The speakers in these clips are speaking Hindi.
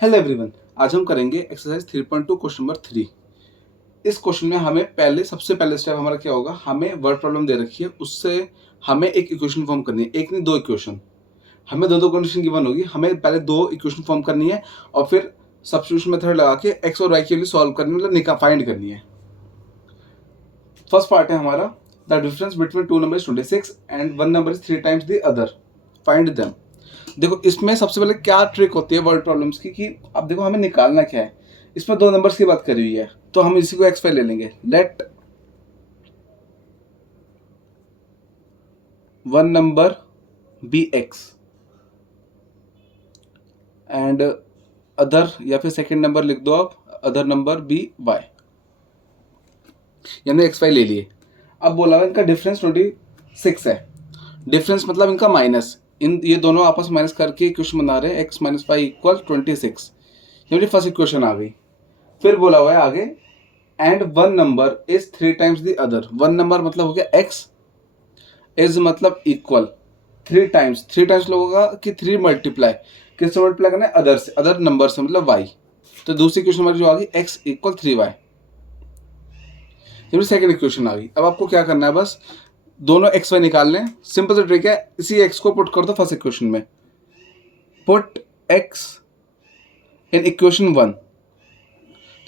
हेलो एवरीवन, आज हम करेंगे एक्सरसाइज 3.2 क्वेश्चन नंबर 3। इस क्वेश्चन में हमें सबसे पहले स्टेप हमारा क्या होगा, हमें वर्ड प्रॉब्लम दे रखी है, उससे हमें एक इक्वेशन फॉर्म करनी है, एक नहीं दो इक्वेशन। हमें दो कंडीशन गिवन होगी, हमें पहले दो इक्वेशन फॉर्म करनी है और फिर सब्स्टिट्यूशन मेथड लगा के एक्स और वाई के लिए सॉल्व करनी है, मतलब फाइंड करनी है। फर्स्ट पार्ट है हमारा, the difference between two number is 26 and one number is 3 times the other, find them. देखो इसमें सबसे पहले क्या ट्रिक होती है वर्ड प्रॉब्लम्स की, कि अब देखो हमें निकालना क्या है। इसमें दो नंबर्स की बात करी हुई है, तो हम इसी को एक्स पे ले लेंगे। Let one number be x and other, या फिर सेकंड नंबर लिख दो आप, अदर नंबर बी वाई, यानी एक्स वाई ले लिए। अब बोला हुआ इनका डिफरेंस 26 है। डिफरेंस मतलब इनका माइनस, इन ये दोनों आपस में माइनस करके इक्वेशन बना रहे हैं, एक्स माइनस वाई इक्वल 26। ये मेरी फर्स्ट इक्वेशन आ गई। फिर बोला हुआ है आगे, and one number is 3 times the other. One number मतलब हो गया एक्स, इज मतलब इक्वल 3 टाइम्स। 3 टाइम्स होगा कि 3 मल्टीप्लाई, किससे मल्टीप्लाई करना है, अदर से, अदर नंबर से मतलब वाई। तो दूसरी इक्वेशन हमारी जो आ गई, एक्स इक्वल 3y। ये सेकंड इक्वेशन आ गई। अब आपको क्या करना है, बस दोनों एक्स वाई निकाल लें। सिंपल सा ट्रिक है, इसी एक्स को पुट कर दो फर्स्ट इक्वेशन में। पुट एक्स इन इक्वेशन 1,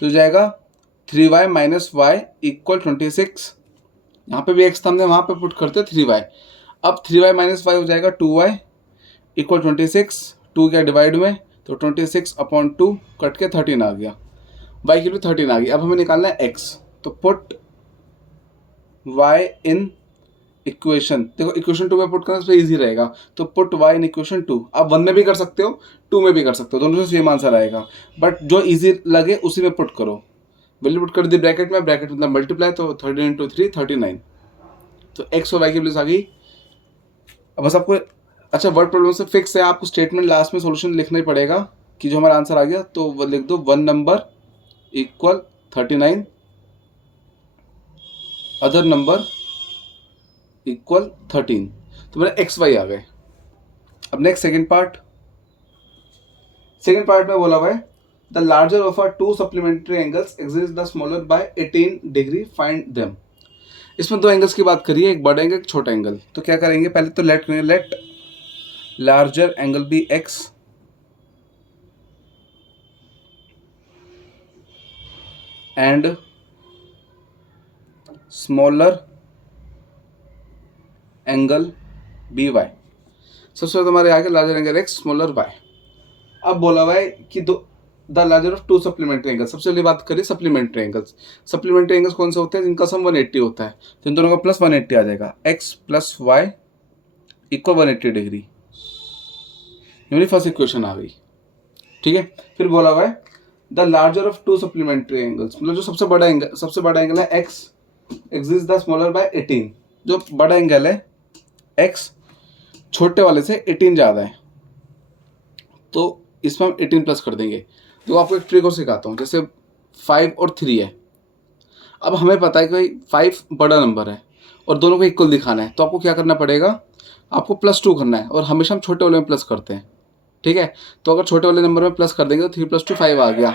तो जाएगा 3y माइनस वाई इक्वल 26। यहाँ पे भी एक्स था, हमने वहाँ पे पुट करते 3y। अब 3y माइनस वाई हो जाएगा 2y इक्वल 26। 2 क्या डिवाइड में, तो 26/2 कट के 13 आ गया, y की वैल्यू 13 आ गई। अब हमें निकालना है x, तो पुट y इन इक्वेशन, देखो इक्वेशन 2 में पुट करना इजी रहेगा, तो पुट y इन इक्वेशन 2। आप 1 में भी कर सकते हो, 2 में भी कर सकते हो, दोनों से सेम आंसर आएगा, बट जो इजी लगे उसी में पुट करो। वैल्यू पुट कर दी ब्रैकेट में, ब्रैकेट मतलब मल्टीप्लाई, तो 13 × 3 39। तो एक्स और वाई की वैल्यूज आ गई। अब बस आपको, अच्छा वर्ड प्रॉब्लम से फिक्स है, आपको स्टेटमेंट लास्ट में सॉल्यूशन लिखना ही पड़ेगा कि जो हमारा आंसर आ गया, तो वो लिख दो one number equal 39, other number equal 13। तो मेरा एक्स वाई आ गए। अब next second part. Second part में बोला हुआ है, the larger of are two supplementary angles exist the smaller by 18 degree, find them. इसमें दो एंगल्स की बात करिए, एक बड़ा एंगल एक छोटा एंगल। तो क्या करेंगे, पहले तो let larger angle be x and smaller angle be y. सबसे पहले हमारे आगे larger angle x, smaller y. अब बोला हुआ है कि दो the larger of two supplementary angles. सबसे पहले बात करिए सप्लीमेंट्री एंगल्स। सप्लीमेंट्री एंगल्स कौन से होते हैं, जिनका सम 180 होता है, तो इन दोनों का प्लस 180 आ जाएगा। X plus y equal 180 degree, मेरी फर्स्ट इक्वेशन आ गई। ठीक है, फिर बोला हुआ है the larger of two supplementary angles, मतलब जो सबसे बड़ा एंगल है x exist the smaller by 18। जो बड़ा एंगल है एक्स छोटे वाले से 18 ज़्यादा है, तो इसमें हम 18 प्लस कर देंगे। तो आपको एक ट्रिक और सिखाता हूँ, जैसे 5 और 3 है। अब हमें पता है कि भाई 5 बड़ा नंबर है और दोनों को इक्वल दिखाना है, तो आपको क्या करना पड़ेगा, आपको +2 करना है, और हमेशा हम छोटे वाले में प्लस करते हैं। ठीक है, तो अगर छोटे वाले नंबर में प्लस कर देंगे तो 3 + 2 5 आ गया।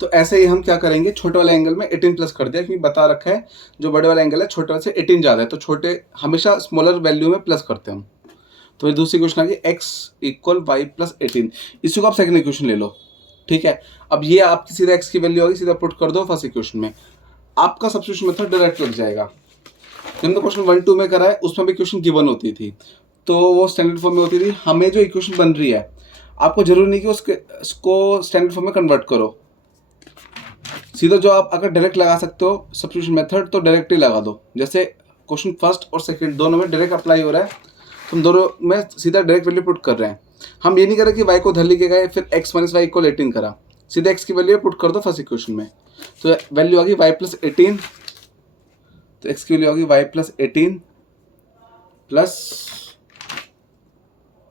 तो ऐसे ही हम क्या करेंगे, छोटे वाले एंगल में 18 प्लस कर दिया, क्योंकि बता रखा है जो बड़े वाला एंगल है छोटे वाले से 18 ज़्यादा है, तो छोटे हमेशा स्मॉलर वैल्यू में प्लस करते हैं हम। तो ये दूसरी क्वेश्चन आ गई, एक्स इक्वल वाई प्लस 18। इसी को आप सेकंड इक्वेशन ले लो। ठीक है, अब ये आपकी सीधा एक्स की वैल्यू होगी, सीधा पुट कर दो फर्स्ट इक्वेशन में, आपका सब्स्टिट्यूशन मेथड डायरेक्ट लग जाएगा। हमने क्वेश्चन 1-2 में करा है, उसमें भी क्वेश्चन गिवन होती थी, तो वो स्टैंडर्ड फॉर्म में होती थी। हमें जो इक्वेशन बन रही है, आपको जरूरी नहीं कि उसको स्टैंडर्ड फॉर्म में कन्वर्ट करो, सीधा जो आप अगर डायरेक्ट लगा सकते हो सब्स्टिट्यूशन मेथड, तो डायरेक्ट ही लगा दो। जैसे क्वेश्चन फर्स्ट और सेकंड दोनों में डायरेक्ट अप्लाई हो रहा है, तो हम दोनों में सीधा डायरेक्ट वैल्यू पुट कर रहे हैं। हम ये नहीं कर रहे कि वाई को धर लेके गए फिर एक्स माइनस वाई इक्वल 18 करा, सीधा एक्स की वैल्यू पुट कर दो फर्स्ट इक्वेशन में। तो वैल्यू आ गई वाई प्लस 18, तो एक्स की वैल्यू आ गई y plus 18 plus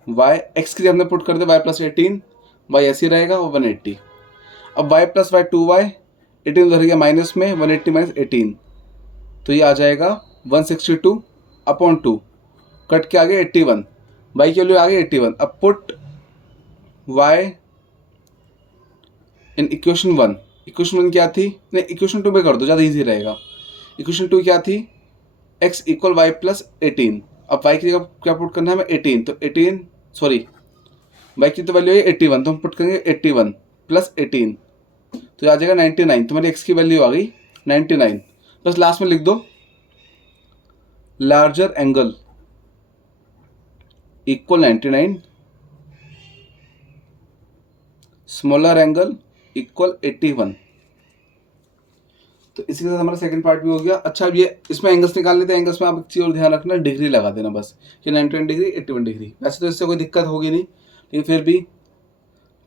y, x की हमने पुट कर दे वाई प्लस 18, वाई ऐसे ही रहेगा वो 180। अब वाई प्लस वाई 2y, 18 उधर गया माइनस में, 180 माइनस 18, तो ये आ जाएगा 162/2, कट के आगे 81, वाई की वैल्यू आ गई 81। अब put y in equation 1, equation 1 क्या थी, नहीं इक्वेशन 2 में कर दो, ज़्यादा इजी रहेगा। इक्वेशन 2 क्या थी, x इक्वल वाई प्लस 18। अब y की जगह क्या पुट करना है हमें, 18, तो 18 सॉरी y की तो वैल्यू है 81, तो हम पुट करेंगे 81 प्लस 18, तो आ जाएगा 99। तुम्हारी x की वैल्यू आ गई 99। बस लास्ट में लिख दो larger angle equal 99, smaller angle equal 81। तो इसी के साथ हमारा सेकंड पार्ट भी हो गया। अच्छा अब ये इसमें एंगल्स निकाल लेते हैं। एंगल्स में आप एक चीज़ और ध्यान रखना, डिग्री लगा देना बस कि 91 डिग्री 81 डिग्री। वैसे तो इससे कोई दिक्कत होगी नहीं, लेकिन फिर भी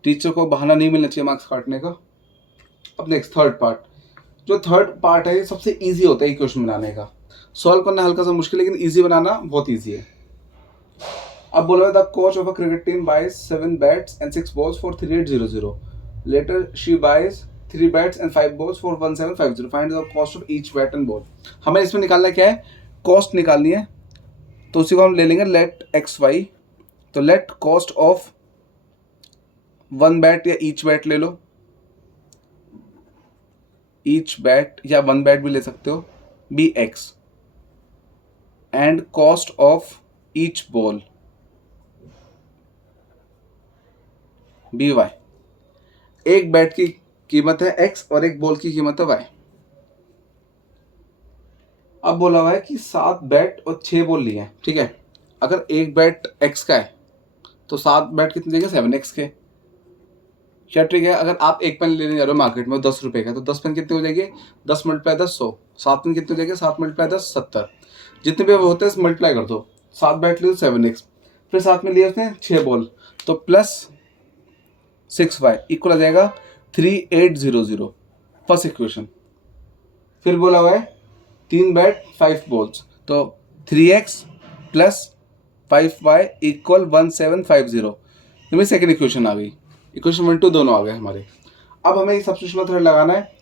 टीचर को बहाना नहीं मिलना चाहिए मार्क्स काटने का। अब नेक्स्ट थर्ड पार्ट, जो थर्ड पार्ट है सबसे ईजी होता है इक्वेशन बनाने का। सॉल्व करना हल्का सा मुश्किल, लेकिन ईजी बनाना बहुत ईजी है। अब बोला the coach of a cricket team buys 7 bats and 6 balls for 3800। Later she buys 3 bats and 5 balls for 1750। Find the cost of each bat and ball. हमें इसमें निकालना क्या है, कॉस्ट निकालनी है। तो उसी को हम ले लेंगे लेट एक्स वाई। तो लेट कॉस्ट ऑफ 1 बैट या ईच बैट ले लो, ईच बैट या 1 बैट भी ले सकते हो, be x, and cost of each ball be y. एक बैट की कीमत है x और एक बॉल की कीमत है y। अब बोला हुआ है कि 7 बैट और 6 बॉल लिए हैं, ठीक है। अगर एक बैट x का है तो 7 बैट कितने देंगे, 7x के। क्या ठीक है, अगर आप एक पेन लेने जा रहे हो मार्केट में 10 रुपए का, तो 10 पेन कितने हो जाएंगे, 10 मल्टीप्लाई 10 100। 7 पेन कितने हो जाएंगे, 7 मल्टीप्लाई 10 70। जितने भी वो होते हैं मल्टीप्लाई कर दो। 7 बैट लिए 7x, फिर साथ में लिए उसने 6 बॉल, तो प्लस 6y इक्वल आ जाएगा 3800, फर्स्ट इक्वेशन। फिर बोला हुआ है 3 बैट 5 बॉल्स, तो 3x प्लस 5y इक्वल 1750। तो मेरी सेकेंड इक्वेशन आ गई। इक्वेशन 1 2 दोनों आ गए हमारे। अब हमें सब्स्टिट्यूशन मेथड लगाना है,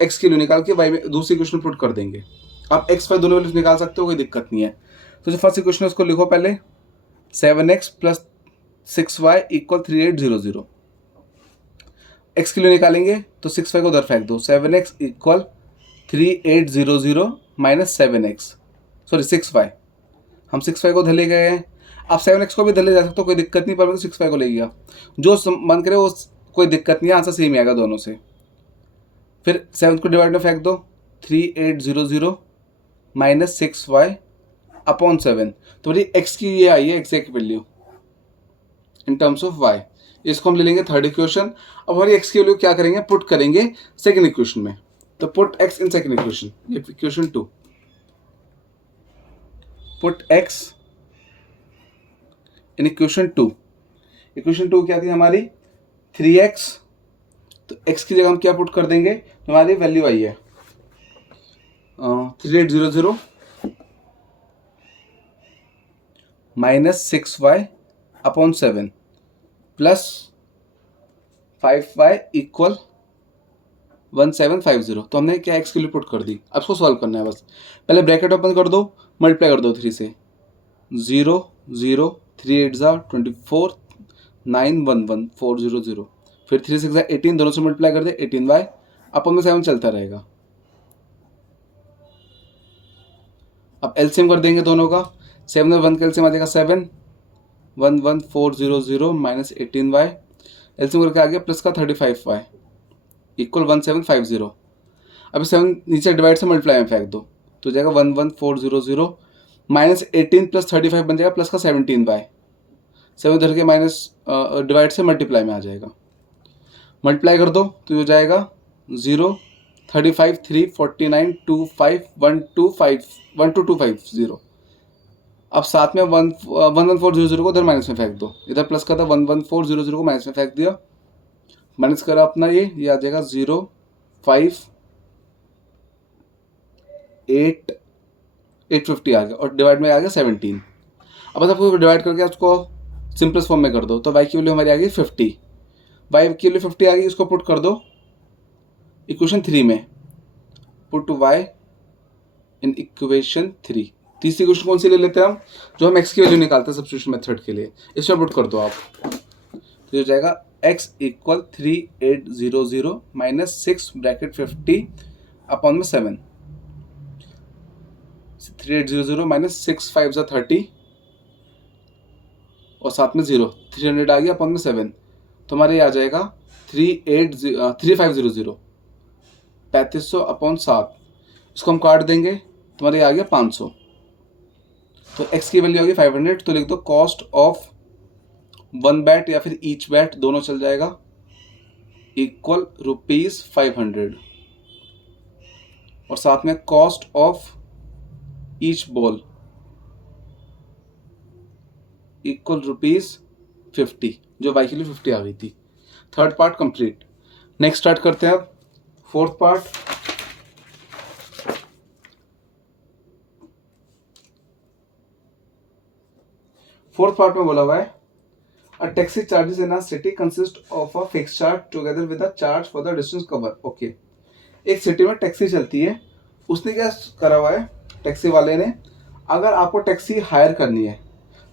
x की वैल्यू निकाल के y में दूसरी इक्वेशन पुट कर देंगे। आप x y दोनों वैल्यू निकाल सकते हो, कोई दिक्कत नहीं है। तो जो फर्स्ट इक्वेशन है उसको लिखो पहले, 7x plus 6y equal 3800। x के लिए निकालेंगे तो 6y को उधर फेंक दो, 7x equal 3800 minus 7x, sorry 6y। हम 6y को धले गए हैं, आप 7x को भी धले जा सकते हो, कोई दिक्कत नहीं, पर मैं 6y को ले गया। जो मन करे वो कोई दिक्कत नहीं है, आंसर सेम ही आएगा दोनों से। फिर 7 को डिवाइड में फेंक दो, 3800 माइनस 6y अपॉन 7। तो मेरी x की ये आई है exact value in terms of y। इसको हम ले लेंगे थर्ड इक्वेशन। अब हमारी x की वैल्यू क्या करेंगे, पुट करेंगे सेकंड इक्वेशन में। तो put x in second equation, equation 2। Put x in equation 2। Equation 2 क्या थी हमारी, 3x। तो x की जगह हम क्या पुट कर देंगे, तो हमारी वैल्यू आई है 3800 minus 6y upon 7 plus 5y equal 1750। तो हमने क्या x के लिए पुट कर दी। अब इसको सॉल्व करना है बस। पहले ब्रैकेट ओपन कर दो, मल्टीप्लाई कर दो 3 से, 0 0 3 8 24 9 1 1 400। फिर 3 6 18, दोनों से मल्टीप्लाई कर दे, 18y अपन में 7 चलता रहेगा। अब एलसीएम कर देंगे दोनों का, 7 और 1 का एलसीएम आ जाएगा 7 1 1 400 माइनस 18y। एलसीएम करके आ गया प्लस का 35y इक्वल 1750। अब 7 नीचे डिवाइड से मल्टीप्लाई में फेंक दो, तो जाएगा 11400 माइनस 18 प्लस 35 बन जाएगा प्लस का 17y। 7 उधर के माइनस डिवाइड से मल्टीप्लाई में आ जाएगा। मल्टीप्लाई कर दो तो हो जाएगा 0 35 3 49 2 5 1 2 5 1 2 2 5 0। अब साथ में 11400 को उधर माइनस में फेंक दो, इधर प्लस का था 11400 को माइनस में फेंक दिया, माइनस करा अपना ये आ जाएगा 0 5 8 850 आ गया, और डिवाइड में आ गया 17। अब बस आपको डिवाइड करके उसको सिंपलेस्ट फॉर्म में कर दो, तो y की वैल्यू हमारी आ गई 50। y की वैल्यू 50 आ गई, इसको पुट कर दो इक्वेशन 3 में। Put y in equation 3। तीसरी इक्वेशन कौन सी ले लेते हैं हम, जो हम x की वैल्यू निकालते हैं सब्स्टिट्यूशन मेथड के लिए, इसमें पुट कर दो आप। तो हो जाएगा x equal 3800 minus 6 bracket 50 upon में 7, 3800 माइनस 6 5 ज़ा 30 और साथ में 0, 300 आ गया अपॉन में 7, तो हमारे ये आ जाएगा 3500 3500 अपॉन 7, इसको हम काट देंगे, तुम्हारे ये आ गया 500, तो x की वैल्यू आ गई 500, तो लिख दो कॉस्ट ऑफ 1 बैट या फिर ईच बैट दोनों चल जाएगा इक्वल ₹500 और साथ में cost of each ball equal ₹50, जो y के लिए 50 आ गई थी। Third part complete. Next start करते हैं अब फोर्थ पार्ट। फोर्थ पार्ट में बोला हुआ है A taxi charges in a city consist of a fixed charge together with a charge for the distance cover. Okay. एक सिटी में टैक्सी चलती है, उसने क्या करा हुआ है टैक्सी वाले ने, अगर आपको टैक्सी हायर करनी है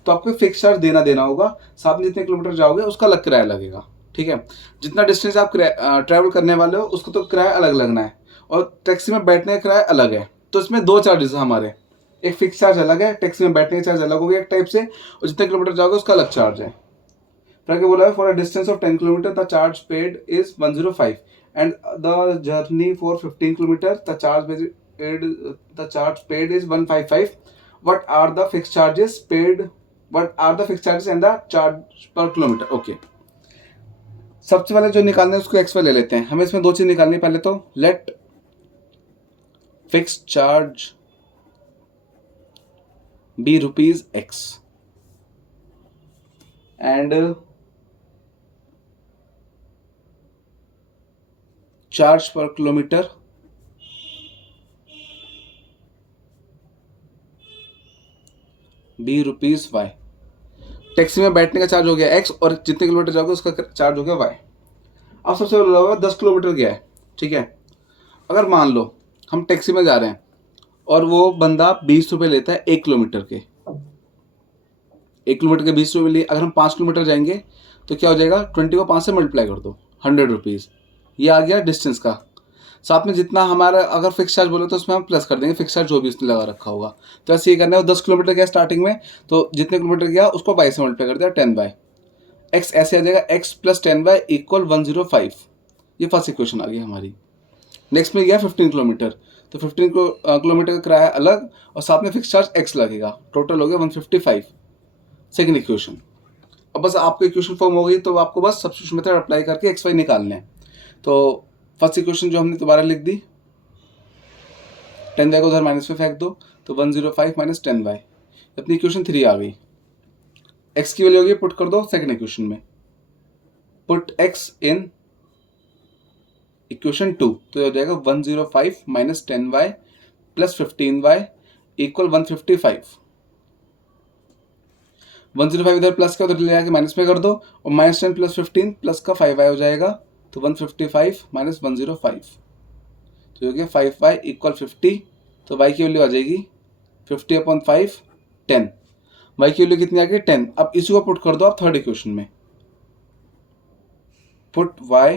तो आपको फिक्स चार्ज देना होगा, साथ में जितने किलोमीटर जाओगे उसका अलग किराया लगेगा। ठीक है, जितना डिस्टेंस आप ट्रैवल करने वाले हो उसको तो किराया अलग लगना है और टैक्सी में बैठने का किराया अलग है। तो इसमें दो चार्जेस है हमारे, एक फिक्स चार्ज अलग है, टैक्सी में बैठने का चार्ज अलग हो गया एक टाइप से, और जितने किलोमीटर जाओगे उसका अलग चार्ज है। फिर आगे बोला है for a distance of 10 kilometre the charge paid is 105 and the journey for 15 kilometre the charge paid is 155। What are the fix charges paid, what are the fix charges and the charge per kilometre. Okay, सबसे पहले जो निकालना है उसको एक्स पे ले लेते हैं। हमें इसमें दो चीज निकालनी है। पहले तो let fix charge be ₹x and charge per kilometre ₹y। Taxi में बैठने का चार्ज हो गया x और जितने किलोमीटर जाओगे उसका चार्ज हो गया y। अब सबसे पहले होगा 10 किलोमीटर गया है। ठीक है, अगर मान लो हम टैक्सी में जा रहे हैं और वो बंदा 20 रुपये लेता है 1 किलोमीटर के, 1 किलोमीटर के 20 रुपये लिए, अगर हम 5 किलोमीटर जाएंगे तो क्या हो जाएगा, 20 को 5 से मल्टीप्लाई कर दो, ₹100। ये आ गया डिस्टेंस का। साथ में जितना हमारा अगर फिक्स चार्ज बोले तो उसमें हम प्लस कर देंगे फिक्स चार्ज जो भी उसने लगा रखा होगा। तो ऐसे ये करना है, 10 किलोमीटर गया स्टार्टिंग में, तो जितने किलोमीटर गया उसको y से मल्टीप्लाई कर दिया 10/। x ऐसे आ जाएगा x + 10/, इक्वल 105। ये फर्स्ट इक्वेशन आ गई हमारी। नेक्स्ट में गया 15 किलोमीटर, तो 15 किलोमीटर का किराया अलग और साथ में फिक्स चार्ज x लगेगा, टोटल हो गया 155। Second equation. अब बस आपको इक्वेशन फॉर्म हो गई तो आपको बस सब्स्टिट्यूशन मेथड अप्लाई करके x y निकालने हैं। तो फर्स्ट इक्वेशन जो हमने दोबारा लिख दी, 10y को उधर माइनस में फेंक दो तो 105 माइनस 10y, अपनी इक्वेशन 3 आ गई। x की वैल्यू होगी पुट कर दो सेकंड इक्वेशन में, पुट x इन इक्वेशन 2, तो हो जाएगा 105 minus 10y plus 15y equal 155। 105 इधर प्लस का उधर ले आके माइनस में कर दो और -10 प्लस 15 प्लस का 5y हो जाएगा, तो 155 माइनस 105, तो हो गया 5y इक्वल 50। तो y की वैल्यू आ जाएगी 50/5 10, y की वैल्यू कितनी आ गई 10। अब इसी को पुट कर दो आप थर्ड इक्वेशन में, पुट y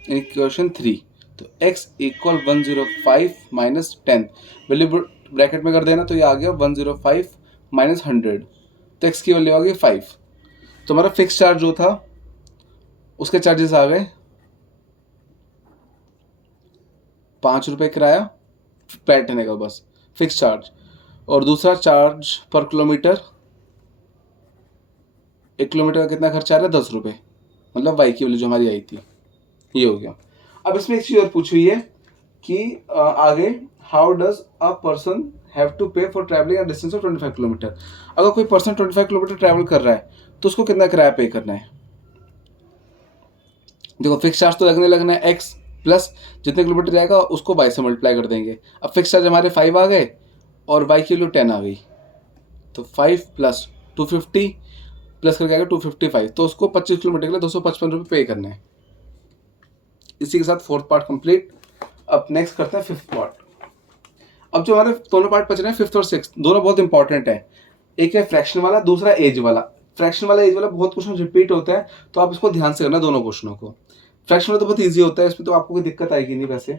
इन इक्वेशन 3, तो x equal 105 minus 10, value bracket में कर देना, तो ये आ गया 105 माइनस 100, तो x की वैल्यू आ गई 5। तो हमारा फिक्स चार्ज जो था उसके चार्जेस आ गए ₹5 किराया बैठने का बस फिक्स चार्ज, और दूसरा चार्ज पर किलोमीटर, 1 किलोमीटर का कितना खर्चा आ रहा है ₹10, मतलब y की वैल्यू जो हमारी आई थी ये हो गया। अब इसमें एक चीज और पूछी हुई है कि आगे how does a person have to pay for travelling a distance of 25 kilometre. अगर कोई पर्सन 25 किलोमीटर ट्रैवल कर रहा है तो उसको कितना किराया पे करना है। देखो फिक्स चार्ज तो लगना है x प्लस जितने किलोमीटर जाएगा उसको y से मल्टीप्लाई कर देंगे। अब फिक्स चार्ज हमारे 5 आ गए और y की वैल्यू 10 आ गई, तो 5 प्लस 250 प्लस करके आएगा 255, तो उसको 25 किलोमीटर के लिए ₹255 पे करना है। इसी के साथ फोर्थ पार्ट कंप्लीट। अब नेक्स्ट करते हैं फिफ्थ पार्ट। अब जो हमारे दोनों पार्ट बच रहे हैं फिफ्थ और सिक्स्थ, दोनों बहुत इंपॉर्टेंट है। एक है फ्रैक्शन वाला, दूसरा एज वाला। फ्रैक्शन वाला एज वाला बहुत क्वेश्चन रिपीट होता है, तो आप इसको ध्यान से करना दोनों क्वेश्चनों को। फ्रैक्शन वाला तो बहुत ईजी होता है, इसमें तो आपको कोई दिक्कत आएगी नहीं। वैसे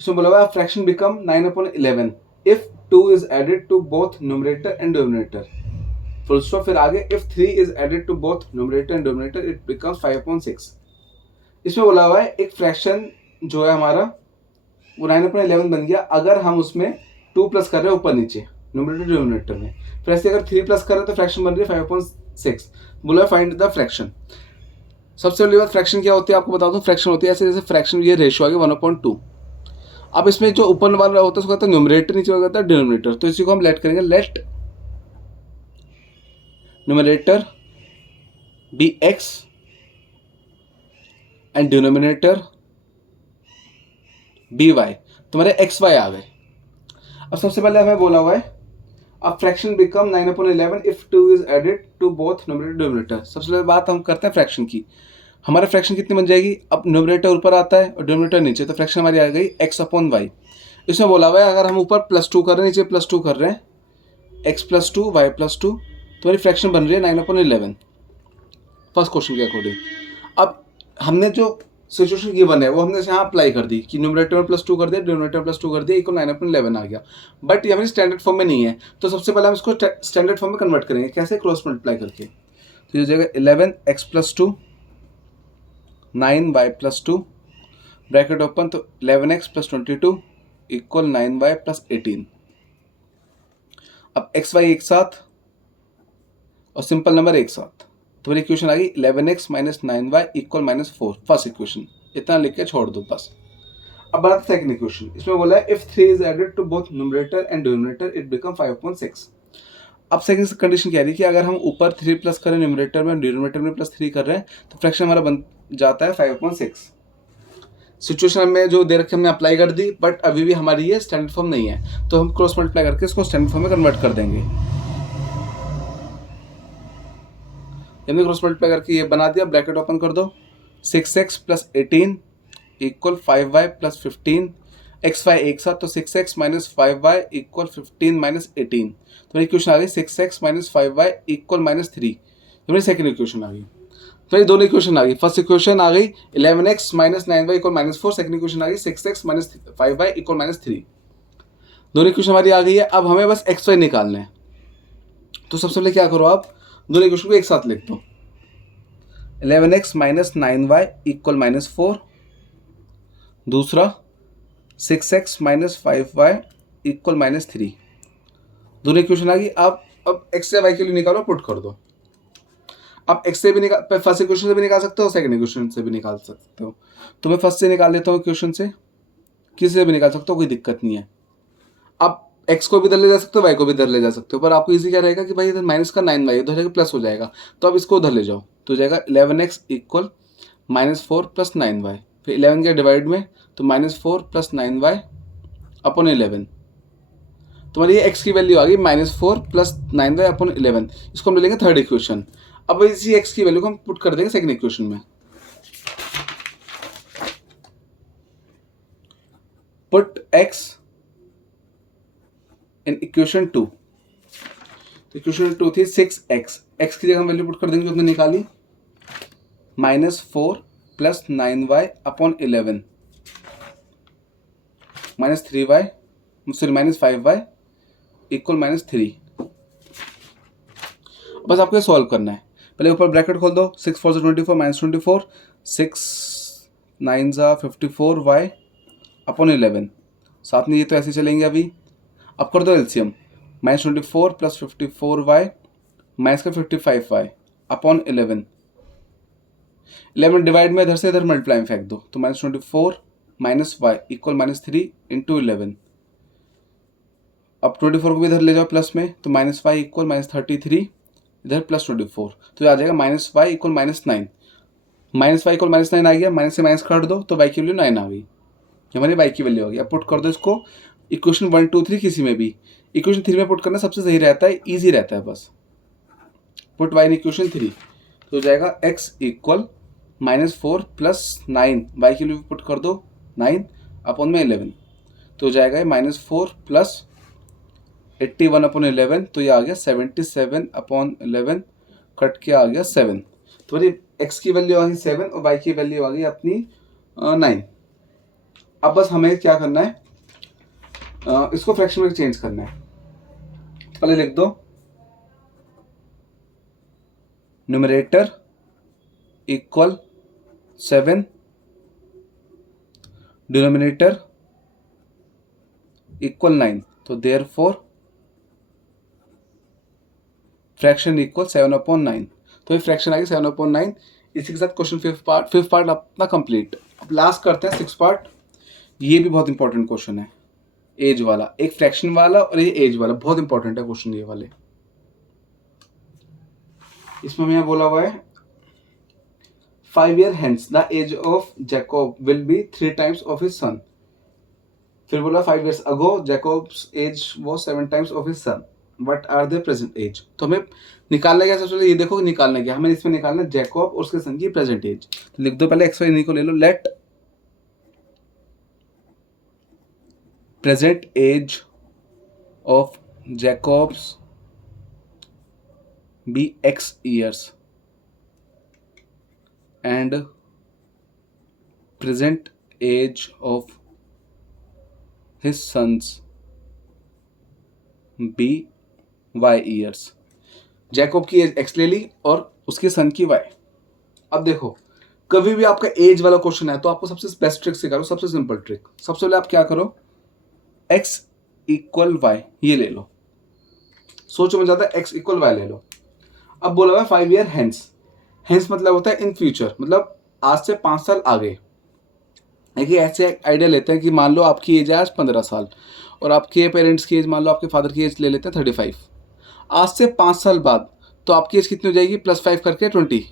इसमें बोला हुआ fraction become 9/11 if 2 is added to both numerator and denominator, full stop. फिर आगे if 3 is added to both numerator and denominator it becomes 5/6। इसमें बोला हुआ है एक फ्रैक्शन जो है हमारा वो 9/11 बन गया अगर हम उसमें 2 प्लस कर रहे हैं ऊपर नीचे न्यूमरेटर डिनोमिनेटर में। फिर ऐसे अगर 3 प्लस कर रहे हैं तो फ्रैक्शन बन रही है 5/6। बोला है फाइंड द फ्रैक्शन। सबसे पहली बात फ्रैक्शन क्या होती है आपको बता दूं। फ्रैक्शन होती है ऐसे जैसे फ्रैक्शन ये रेशियो आ गया 1/2। अब इसमें जो ऊपर वाला होता है उसको कहते हैं न्यूमरेटर, नीचे वाला कहता है डिनोमिनेटर। तो इसी को हम लेट करेंगे, let numerator be x and denominator be y. तुम्हारे एक्स वाई आ गए। अब सबसे पहले हमें बोला हुआ है अब fraction become 9/11 if 2 is added to both numerator denominator. सबसे पहले बात हम करते हैं फ्रैक्शन की। हमारा फ्रैक्शन कितनी बन जाएगी, अब न्यूमरेटर ऊपर आता है और डिनोमिनेटर नीचे, तो फ्रैक्शन हमारी आ गई x/y। इसमें बोला हुआ है अगर हम ऊपर +2 कर रहे हैं नीचे +2 कर रहे हैं, x+2 y+2, तो हमारी फ्रैक्शन बन रही है 9/11 फर्स्ट क्वेश्चन के अकॉर्डिंग। अब हमने जो सिचुएशन गिवन है वो हमने यहाँ अप्लाई कर दी कि न्यूमरेटर में +2 कर दिया, डिनोमिनेटर में +2 कर दिया, इक्वल 9/11 आ गया। बट ये हमारी स्टैंडर्ड फॉर्म में नहीं है, तो सबसे पहले हम इसको स्टैंडर्ड फॉर्म में कन्वर्ट करेंगे। कैसे, क्रॉस मल्टीप्लाई करके। तो ये हो जाएगा 11x+2 9y+2 ब्रैकेट ओपन, तो 11x + 22 इक्वल 9y + 18। अब x y एक साथ और सिंपल नंबर एक साथ, तो मेरी इक्वेशन आ गई 11x - 9y equal -4। First equation इतना लिख के छोड़ दो बस। अब बात सेकंड इक्वेशन। इसमें बोला है if 3 is added to both numerator and denominator it become 5/6। अब सेकंड कंडीशन क्या है कि अगर हम ऊपर 3 प्लस करें न्यूमरेटर में, डिनोमिनेटर में +3 कर रहे हैं, तो फ्रैक्शन हमारा बन जाता है 5/6। सिचुएशन में जो दे रखे हमने अप्लाई कर दी, बट अभी भी हमारी ये स्टैंडर्ड फॉर्म नहीं है, तो हम क्रॉस मल्टीप्लाई करके इसको स्टैंडर्ड फॉर्म में कन्वर्ट कर देंगे। हमने क्रॉस मल्टीप्लाई करके ये बना दिया, ब्रैकेट ओपन कर दो, 6x + 18 equal 5y + 15, x y एक साथ, तो 6x - 5y इक्वल 15 - 18। तो मेरी इक्वेशन आ गई 6x - 5y इक्वल -3। तो मेरी सेकंड इक्वेशन आ गई। तो ये दोनों इक्वेशन आ गई। फर्स्ट इक्वेशन आ गई 11x - 9y equal -4। Second equation आ गई 6x - 5y इक्वल -3। दोनों इक्वेशन हमारी आ गई है। अब हमें बस x y निकालना है, तो सबसे पहले क्या करो, आप दोनों इक्वेशन को एक साथ लिख दो। 11x - 9y इक्वल -4, दूसरा 6x - 5y इक्वल -3। दोनों इक्वेशन आ गई। अब x से y के लिए निकालो, पुट कर दो। अब x से भी निकाल, फर्स्ट इक्वेशन से भी निकाल सकते हो, सेकंड इक्वेशन से भी निकाल सकते हो। तो मैं फर्स्ट से निकाल लेता हूँ इक्वेशन से, किसी से भी निकाल सकते हो, कोई दिक्कत नहीं है। अब x को भी इधर ले जा सकते हो, y को भी इधर ले जा सकते हो, पर आपको इजी क्या रहेगा कि भाई इधर माइनस का 9y उधर जाकर प्लस हो जाएगा, तो अब इसको उधर ले जाओ, तो जाएगा 11x इक्वल -4 + 9y। फिर 11 के डिवाइड में, तो -4 + 9y अपॉन 11। तुम्हारी ये x की वैल्यू आ गई -4 + 9y अपॉन 11। इसको हम ले लेंगे थर्ड इक्वेशन। अब इसी x की वैल्यू को हम पुट कर देंगे सेकंड इक्वेशन में। Put x in equation 2। तो इक्वेशन 2 थी 6x, x की जगह हम वैल्यू पुट कर देंगे जो हमने निकाली, -4 + 9y upon 11 -3y sorry -5y equal -3। बस आपको ये सॉल्व करना है। पहले ऊपर ब्रैकेट खोल दो, 6 4 24 -24, 6 9 54y अपॉन 11। साथ में ये तो ऐसे चलेंगे अभी। अब कर दो LCM, -24 + 54y -55y upon 11। 11 divide में इधर से इधर मल्टीप्लाई में फेंक दो, तो -24 - y इक्वल -3 × 11। अब 24 को भी इधर ले जाओ प्लस में, तो -y इक्वल -33 इधर +24, तो आ जाएगा -y इक्वल -9। -y इक्वल -9 आ गया, माइनस से माइनस काट दो, तो y की वैल्यू 9 आ गई। हमारी y की वैल्यू आ गई। अब पुट कर दो इसको इक्वेशन 1 2 3 किसी में भी। इक्वेशन 3 में पुट करना सबसे सही रहता है, ईजी रहता है। बस पुट y इन इक्वेशन 3, तो हो जाएगा x इक्वल -4 + 9, y की वैल्यू पुट कर दो 9 अपॉन में 11, तो हो जाएगा -4 + 81 अपॉन 11, तो ये आ गया 77 अपॉन 11 कट के आ गया 7। तो मेरी x की वैल्यू आ गई 7 और y की वैल्यू आ गई अपनी 9। अब बस हमें क्या करना है, इसको फ्रैक्शन में चेंज करना है। पहले लिख दो न्यूमरेटर इक्वल 7, डिनोमिनेटर इक्वल 9। तो देयरफॉर फ्रैक्शन इक्वल 7/9। तो ये फ्रैक्शन आ गई 7/9। इसी के साथ क्वेश्चन फिफ्थ पार्ट अपना कंप्लीट। अब लास्ट करते हैं 6 पार्ट। ये भी बहुत इंपॉर्टेंट क्वेश्चन है, एज वाला, एक फ्रैक्शन वाला और ये एज वाला, बहुत इंपॉर्टेंट है क्वेश्चन ये वाले। इसमें हमें बोला हुआ है 5 years hence the age of Jacob will be 3 times of his son। फिर बोला 5 years ago Jacob's age was 7 times of his son। What are their present age? तो हमें निकालना क्या, सबसे पहले ये देखो निकालना क्या, हमें इसमें निकालना जैकब और उसके सन की प्रेजेंट एज। तो लिख दो पहले एक्स वाई को ले लो, let present age of Jacob's be x years and present age of his sons be y years। Jacob की एज x ले ली और उसके सन की y। अब देखो कभी भी आपका एज वाला क्वेश्चन है तो आपको सबसे बेस्ट ट्रिक सिखा लो, सबसे सिंपल ट्रिक। सबसे पहले आप क्या करो, x इक्वल y ये ले लो, सोचो में ज्यादा, x इक्वल y ले लो। अब बोला हुआ है 5 years hence। हेंस मतलब होता है इन फ्यूचर, मतलब आज से 5 साल आगे। देखिए ऐसे आइडिया लेते हैं कि मान लो आपकी एज है आज 15 साल और आपके पेरेंट्स की एज, मान लो आपके फादर की एज ले लेते हैं 35। आज से 5 साल बाद तो आपकी एज कितनी हो जाएगी, +5 करके 20।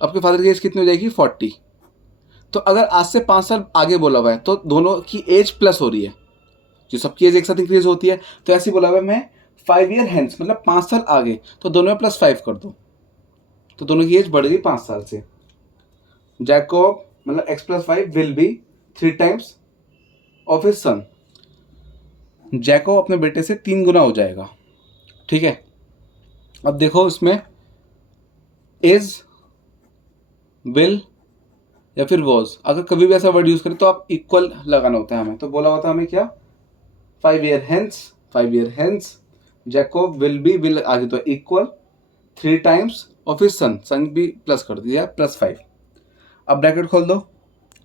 आपके फादर की एज कितनी हो जाएगी 40। तो अगर आज से 5 साल आगे बोला हुआ है तो दोनों की एज प्लस हो रही है, जो सबकी एज एक साथ इंक्रीज होती है। तो ऐसे बोला हुआ है मैं 5 years hence मतलब 5 साल आगे, तो दोनों में +5 कर दो, तो दोनों की एज बढ़ गई 5 साल से। जैकब मतलब x + 5 will be 3 times of his sun. Jacob अपने बेटे से 3 गुना हो जाएगा, ठीक है। अब देखो इसमें इज, विल या फिर वॉज, अगर कभी भी ऐसा वर्ड यूज करें तो आप इक्वल लगाना होता है हमें। तो बोला हुआ था हमें क्या, 5 years hence Jacob will be, will आगे तो equal 3 times of his son, son भी प्लस कर दिया +5। अब ब्रैकेट खोल दो,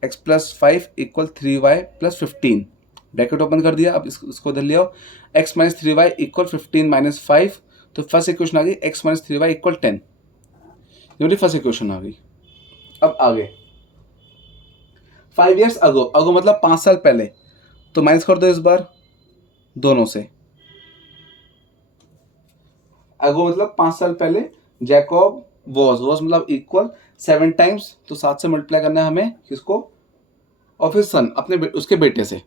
x + 5 equal 3y + 15, bracket open कर दिया। अब इसको इधर ले आओ, x - 3y इक्वल 15 - 5। तो फर्स्ट इक्वेशन आ गई x - 3y इक्वल 10, ये मेरी फर्स्ट इक्वेशन आ गई। अब आगे 5 years अगो, अगो मतलब 5 साल पहले, तो माइनस कर दो इस बार दोनों से। अगो मतलब 5 साल पहले, जैकब वॉज मतलब इक्वल 7 टाइम्स, तो 7 से मल्टीप्लाई करना है हमें किसको, ऑफ हिज सन, अपने उसके बेटे से।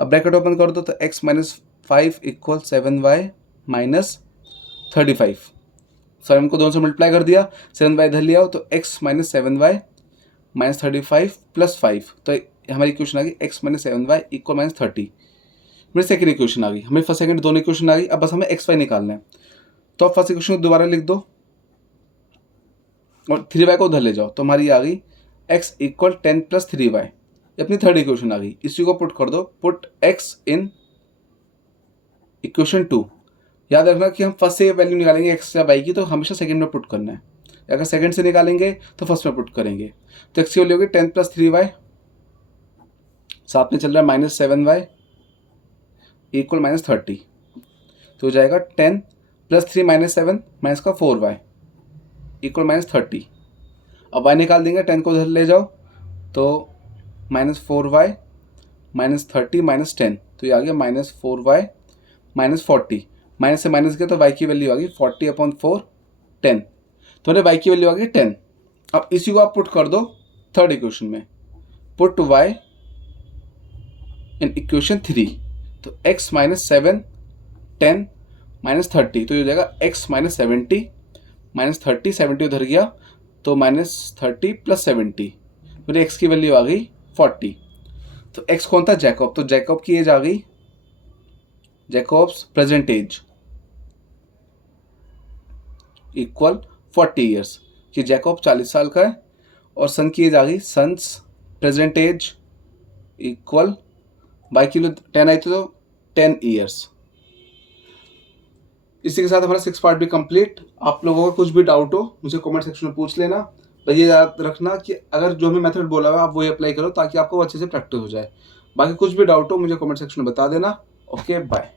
अब ब्रैकेट ओपन कर दो, तो x - 5 इक्वल 7y - 35। 7 को दोनों से मल्टीप्लाई कर दिया, 7y इधर लिया हो, तो x - 7y - 35 + 5। तो हमारी इक्वेशन आ गई x - 7y इक्वल -30। मेरी सेकंड इक्वेशन आ गई, हमें फर्स्ट सेकंड दोनों इक्वेशन आ गई। अब बस हमें x y निकालना है। तो अब फर्स्ट इक्वेशन को दोबारा लिख दो और 3y को उधर ले जाओ, तो हमारी आ गई x इक्वल 10 + 3y, अपनी थर्ड इक्वेशन आ गई। इसी को पुट कर दो, पुट x इन इक्वेशन 2। याद रखना कि हम फर्स्ट से वैल्यू निकालेंगे x या y की, तो हमेशा सेकंड में पुट करना है। अगर सेकंड से निकालेंगे तो फर्स्ट में पुट करेंगे। तो x की वैल्यू होगी 10 + 3y, साथ में चल रहा है -7y इक्वल -30। तो हो जाएगा 10 + 3 - 7 माइनस का 4y इक्वल -30। अब y निकाल देंगे, 10 को उधर ले जाओ, तो -4y -30 -10, तो ये आ गया -4y -40। माइनस से माइनस किया तो y की वैल्यू आ गई 40/4 10। तो मेरे y की वैल्यू आ गई 10। अब इसी को आप पुट कर दो थर्ड इक्वेशन में, पुट y इन इक्वेशन 3। तो x - 7 10 -30, तो ये हो जाएगा x - 70 -30, 70 उधर गया तो -30 + 70, मेरे x की वैल्यू आ गई 40। तो x कौन था, जैकब। तो जैकब की एज आ गई, Jacob's present age equal 40 years, कि जैकब 40 साल का है और सन की एज आ गई, son's present age equal by kilo 10 आई थी तो 10 ईयर्स। इसी के साथ हमारा 6 पार्ट भी कंप्लीट। आप लोगों का कुछ भी डाउट हो मुझे कमेंट सेक्शन में पूछ लेना। पर ये याद रखना कि अगर जो हमें मेथड बोला हुआ है आप वही अप्लाई करो ताकि आपको अच्छे से प्रैक्टिस हो जाए। बाकी कुछ भी डाउट हो मुझे कमेंट सेक्शन में बता देना। Okay bye.